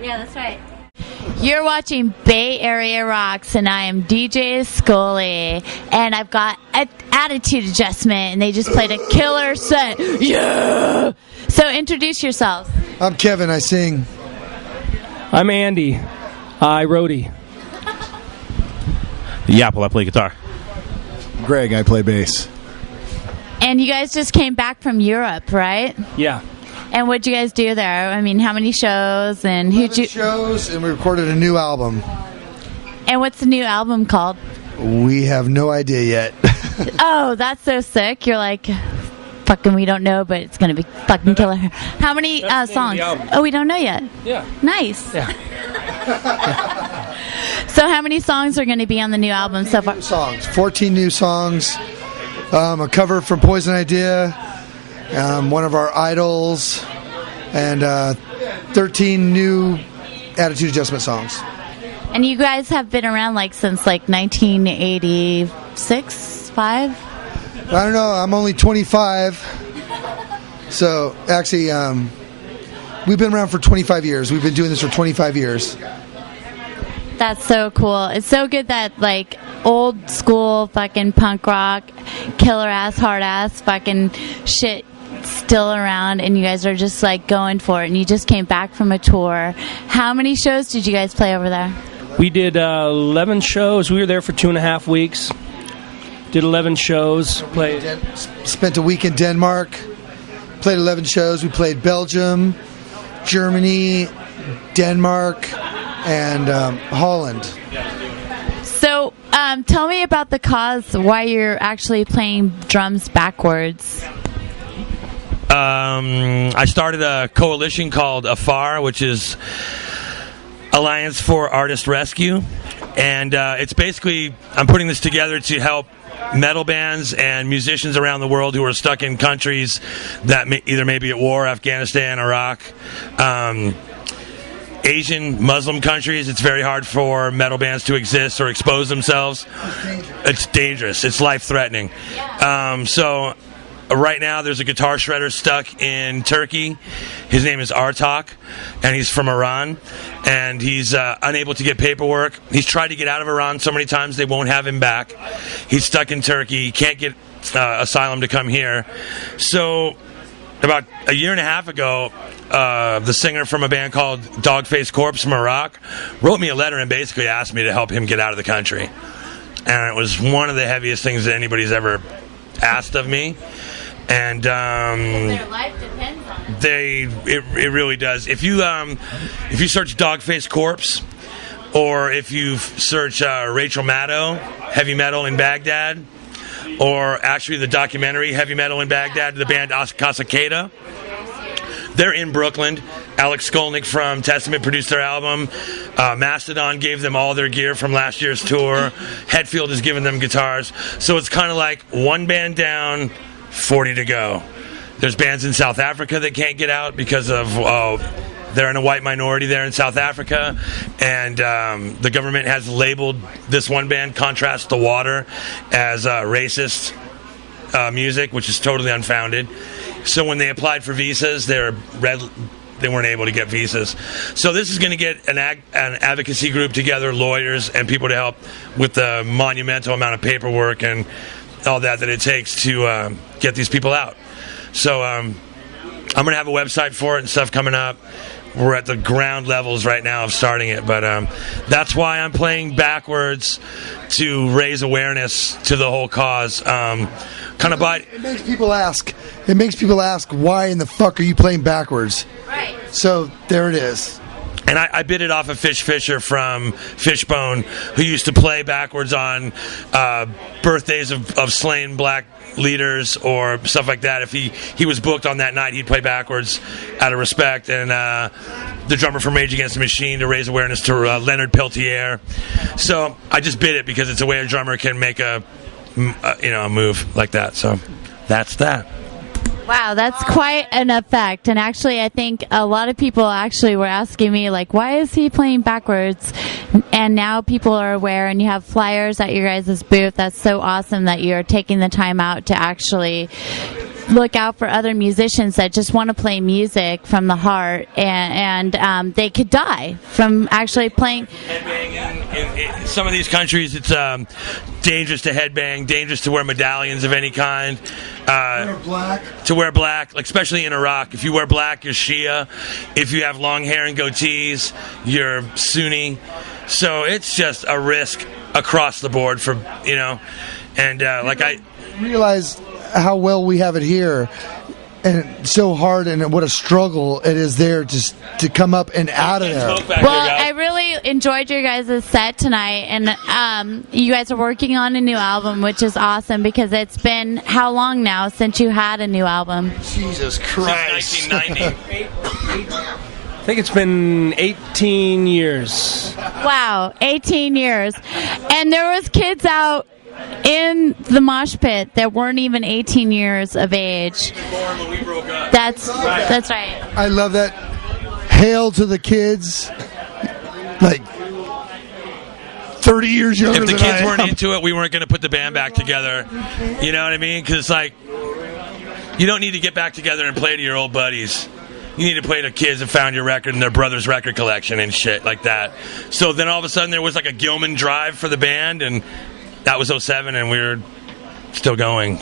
Yeah, that's right. You're watching Bay Area Rocks, and I am DJ Scully, and I've got an Attitude Adjustment, and they just played a killer set. Yeah! So introduce yourselves. I'm Kevin, I sing. I'm Andy, I roadie. Yapple, I play guitar. Greg, I play bass. And you guys just came back from Europe, right? Yeah. And what'd you guys do there? I mean, how many shows, and who'd you... shows, and we recorded a new album. And what's the new album called? We have no idea yet. Oh, that's so sick. You're like, fucking, we don't know, but it's going to be fucking killer. How many songs? Oh, we don't know yet. Yeah. Nice. Yeah. So how many songs are going to be on the new album so far? 14 new songs. A cover from Poison Idea. One of our idols. And 13 new Attitude Adjustment songs. And you guys have been around since 1986, 5? I don't know. I'm only 25. So actually, we've been around for 25 years. We've been doing this for 25 years. That's so cool. It's so good that old school fucking punk rock, killer ass, hard ass fucking shit still around, and you guys are just going for it. And you just came back from a tour. How many shows did you guys play over there? We did 11 shows. We were there for 2.5 weeks. Did 11 shows. Spent a week in Denmark. Played 11 shows. We played Belgium, Germany, Denmark, and Holland. So tell me about the cause, why you're actually playing drums backwards. I started a coalition called AFAR, which is Alliance for Artist Rescue. And it's basically, I'm putting this together to help metal bands and musicians around the world who are stuck in countries that either may be at war, Afghanistan, Iraq, Asian, Muslim countries. It's very hard for metal bands to exist or expose themselves. It's dangerous. It's life-threatening. So right now there's a guitar shredder stuck in Turkey. His name is Artak, and he's from Iran. And he's unable to get paperwork. He's tried to get out of Iran so many times they won't have him back. He's stuck in Turkey. He can't get asylum to come here. So about a year and a half ago, the singer from a band called Dogface Corpse from Iraq wrote me a letter and basically asked me to help him get out of the country. And it was one of the heaviest things that anybody's ever asked of me. And their life depends on it. It really does. If you search Dogface Corpse, or if you search Rachel Maddow, Heavy Metal in Baghdad, or actually the documentary Heavy Metal in Baghdad, the band Casacada, they're in Brooklyn. Alex Skolnick from Testament produced their album. Mastodon gave them all their gear from last year's tour. Hetfield has given them guitars. So it's kind of like one band down, 40 to go. There's bands in South Africa that can't get out because of they're in a white minority there in South Africa, and the government has labeled this one band, Contrast the Water, as racist music, which is totally unfounded. So when they applied for visas, they weren't able to get visas. So this is going to get an advocacy group together, lawyers and people to help with the monumental amount of paperwork and all that it takes to get these people out. So I'm going to have a website for it and stuff coming up. We're at the ground levels right now of starting it, but that's why I'm playing backwards, to raise awareness to the whole cause. It makes people ask. It makes people ask, why in the fuck are you playing backwards? Right. So there it is. And I bit it off of Fish Fisher from Fishbone, who used to play backwards on birthdays of slain black leaders or stuff like that. If he was booked on that night, he'd play backwards out of respect. And the drummer from Rage Against the Machine to raise awareness to Leonard Peltier. So I just bit it because it's a way a drummer can make a move like that. So that's that. Wow, that's quite an effect. And actually, I think a lot of people actually were asking me, why is he playing backwards? And now people are aware, and you have flyers at your guys' booth. That's so awesome that you're taking the time out to actually look out for other musicians that just want to play music from the heart, and they could die from actually playing. In some of these countries, it's dangerous to headbang, dangerous to wear medallions of any kind. To wear black, like especially in Iraq. If you wear black, you're Shia. If you have long hair and goatees, you're Sunni. So it's just a risk across the board for, and I realize how well we have it here, and so hard, and what a struggle it is there just to come up and out of there. Well, I really enjoyed your guys' set tonight, and you guys are working on a new album, which is awesome because it's been how long now since you had a new album? Jesus Christ. Since 1990. I think it's been 18 years. Wow, 18 years. And there was kids out in the mosh pit that weren't even 18 years of age. That's right. I love that. Hail to the kids. Like 30 years younger than I am. If the kids weren't into it, we weren't going to put the band back together. You know what I mean? Because, you don't need to get back together and play to your old buddies. You need to play to kids that found your record in their brother's record collection and shit like that. So then all of a sudden there was a Gilman drive for the band, and that was 07, and we were still going.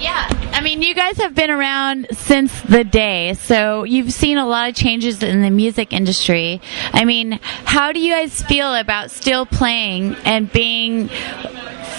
Yeah, I mean, you guys have been around since the day, so you've seen a lot of changes in the music industry. I mean, how do you guys feel about still playing and being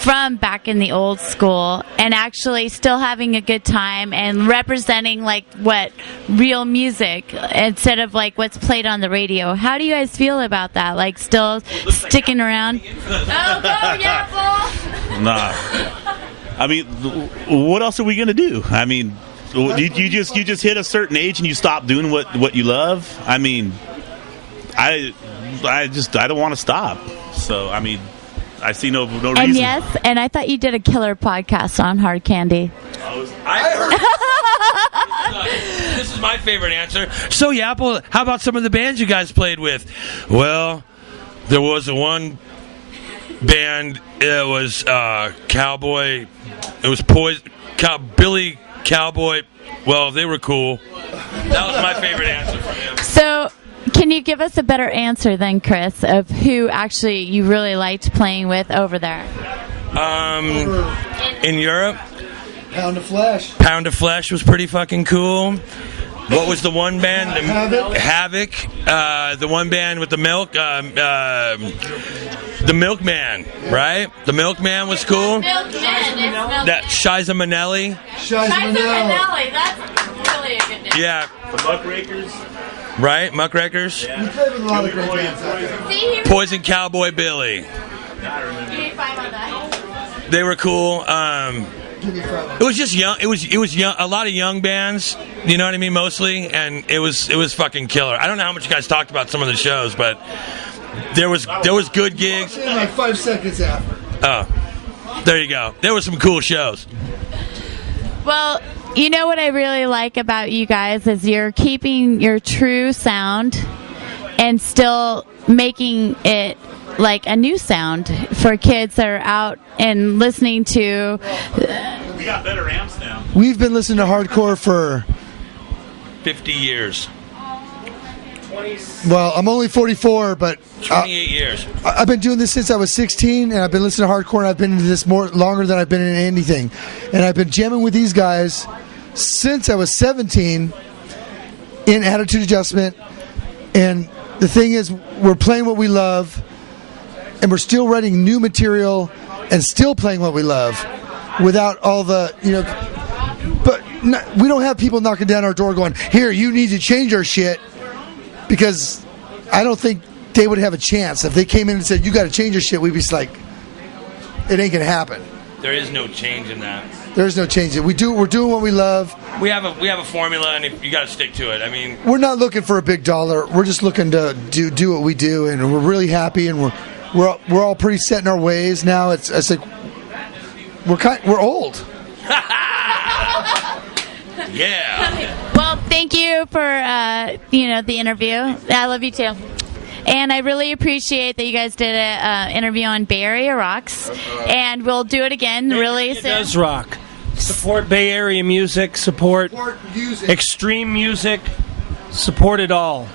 from back in the old school and actually still having a good time and representing what real music instead of what's played on the radio? How do you guys feel about that? Still sticking around? Oh, go, yeah, Nah. I mean, what else are we gonna do? I mean, you just hit a certain age and you stop doing what you love. I mean, I don't want to stop. So I mean, I see no reason. And yes, and I thought you did a killer podcast on Hard Candy. This is my favorite answer. So, Yapple, how about some of the bands you guys played with? Well, there was one band. It was Cowboy. It was Billy Cowboy. Well, they were cool. That was my favorite answer from him. So, can you give us a better answer than Chris of who actually you really liked playing with over there? In Europe, Pound of Flesh. Pound of Flesh was pretty fucking cool. What was the one band? Havoc. The one band with the milk. The Milkman, right? The Milkman was cool. That Shiza Minnelli. That's really a good name. Yeah. The Muckrakers. Right? Muckrakers. We played with a lot of great bands out there. Poison Cowboy Billy. They were cool. It was just young. It was young. A lot of young bands. You know what I mean? Mostly, and it was fucking killer. I don't know how much you guys talked about some of the shows, but there was good gigs. Like 5 seconds after. Oh, there you go. There were some cool shows. Well, you know what I really like about you guys is you're keeping your true sound and still making it like a new sound for kids that are out and listening to. We got better amps now. We've been listening to hardcore for 50 years. Well, I'm only 44, but 28 years. I've been doing this since I was 16, and I've been listening to hardcore, and I've been into this longer than I've been in anything. And I've been jamming with these guys since I was 17 in Attitude Adjustment. And the thing is, we're playing what we love, and we're still writing new material and still playing what we love without all the, but we don't have people knocking down our door going, here, you need to change our shit, because I don't think they would have a chance. If they came in and said, you got to change your shit, we'd be like, it ain't going to happen. There is no change in that. There's no change. We're doing what we love. We have a formula, and you got to stick to it. I mean, we're not looking for a big dollar. We're just looking to do what we do, and we're really happy, and we're all pretty set in our ways now. It's like we're old. Yeah. Well, thank you for the interview. I love you too. And I really appreciate that you guys did an interview on Bay Area Rocks, and we'll do it again really soon. It does rock. Support Bay Area music. Support Support music. extreme music. Support it all.